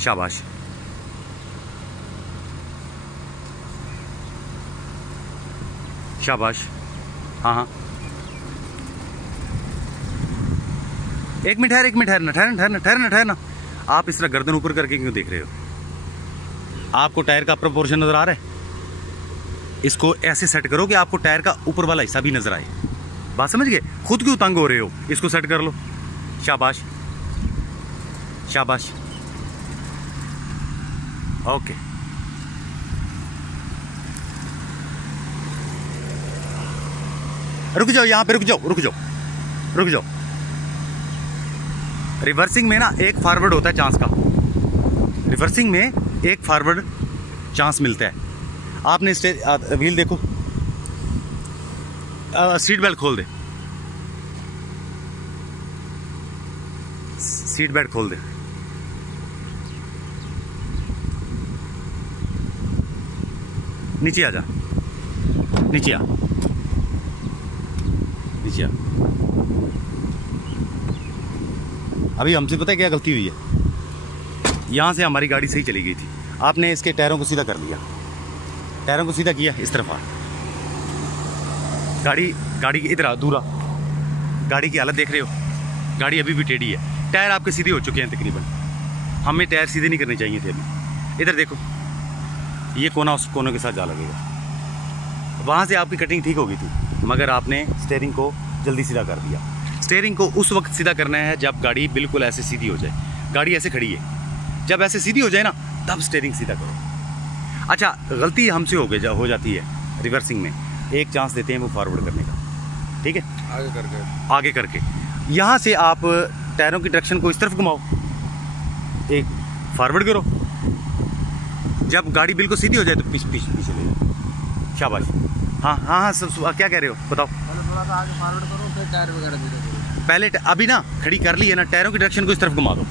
शाबाश। शाबाश। हाँ हाँ, एक मिनट ठहरना ठहरना ठहरना ठहरना। आप इस तरह गर्दन ऊपर करके क्यों देख रहे हो? आपको टायर का प्रोपोर्शन नजर आ रहा है? इसको ऐसे सेट करो कि आपको टायर का ऊपर वाला हिस्सा भी नजर आए। बात समझ गए? खुद क्यों तंग हो रहे हो? इसको सेट कर लो। शाबाश शाबाश। ओके, रुक जाओ, यहां पे रुक जाओ, रुक जाओ, रुक जाओ। रिवर्सिंग में ना एक फॉरवर्ड होता है चांस का, रिवर्सिंग में एक फॉरवर्ड चांस मिलता है। आपने व्हील देखो, सीट बेल्ट खोल दे, सीट बेल्ट खोल दे। नीचे आ जा, नीचे आ, नीचे आ। अभी हमसे पता है क्या गलती हुई है? यहां से हमारी गाड़ी सही चली गई थी, आपने इसके टायरों को सीधा कर लिया, टायरों को सीधा किया, इस तरफ आ। गाड़ी की इधर आ, दूर आ। गाड़ी की हालत देख रहे हो? गाड़ी अभी भी टेढ़ी है, टायर आपके सीधे हो चुके हैं तकरीबन। हमें टायर सीधे नहीं करने चाहिए थे अभी। इधर देखो, ये कोना उस कोने के साथ जा लगेगा। वहाँ से आपकी कटिंग ठीक हो गई थी, मगर आपने स्टीयरिंग को जल्दी सीधा कर दिया। स्टीयरिंग को उस वक्त सीधा करना है जब गाड़ी बिल्कुल ऐसे सीधी हो जाए। गाड़ी ऐसे खड़ी है, जब ऐसे सीधी हो जाए ना, तब स्टीयरिंग सीधा करो। अच्छा, गलती हमसे हो जाती है रिवर्सिंग में। एक चांस देते हैं वो फॉरवर्ड करने का, ठीक है? आगे करके यहाँ से आप टायरों की डायरेक्शन को इस तरफ घुमाओ, एक फॉरवर्ड करो। जब गाड़ी बिल्कुल सीधी हो जाए तो पीछे ले जाओ। शाबाश। हाँ हाँ हाँ, सब क्या कह रहे हो बताओ? थोड़ा सा आगे फॉरवर्ड करो, फिर टायर वगैरह धीरे धीरे। पहले अभी ना खड़ी कर ली है ना, टायरों की डायरेक्शन को इस तरफ घुमा दो।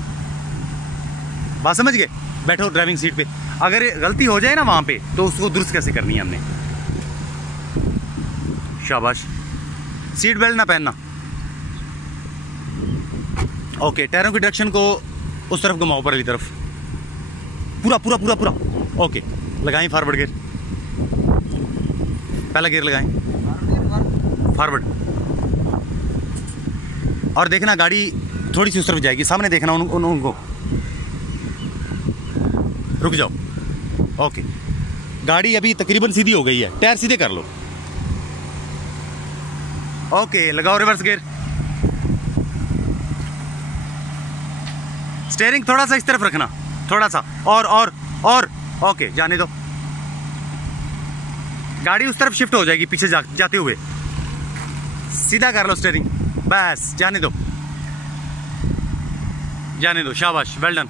बात समझ गए? बैठो ड्राइविंग सीट पे। अगर गलती हो जाए ना वहां पे, तो उसको दुरुस्त कैसे करनी है हमने। शाबाश। सीट बेल्ट ना पहनना। ओके, टायरों की डायरेक्शन को उस तरफ घुमाओ, ऊपर वाली तरफ, पूरा पूरा पूरा पूरा। ओके, लगाएं फॉरवर्ड गियर, पहला गियर लगाएं फॉरवर्ड। और देखना गाड़ी थोड़ी सी उस तरफ जाएगी, सामने देखना उनको। रुक जाओ। ओके, गाड़ी अभी तकरीबन सीधी हो गई है, टायर सीधे कर लो। ओके, लगाओ रिवर्स गियर। स्टीयरिंग थोड़ा सा इस तरफ रखना, थोड़ा सा और। ओके, जाने दो। गाड़ी उस तरफ शिफ्ट हो जाएगी पीछे जाते हुए। सीधा कर लो स्टीयरिंग, बस जाने दो, जाने दो। शाबाश, वेल डन।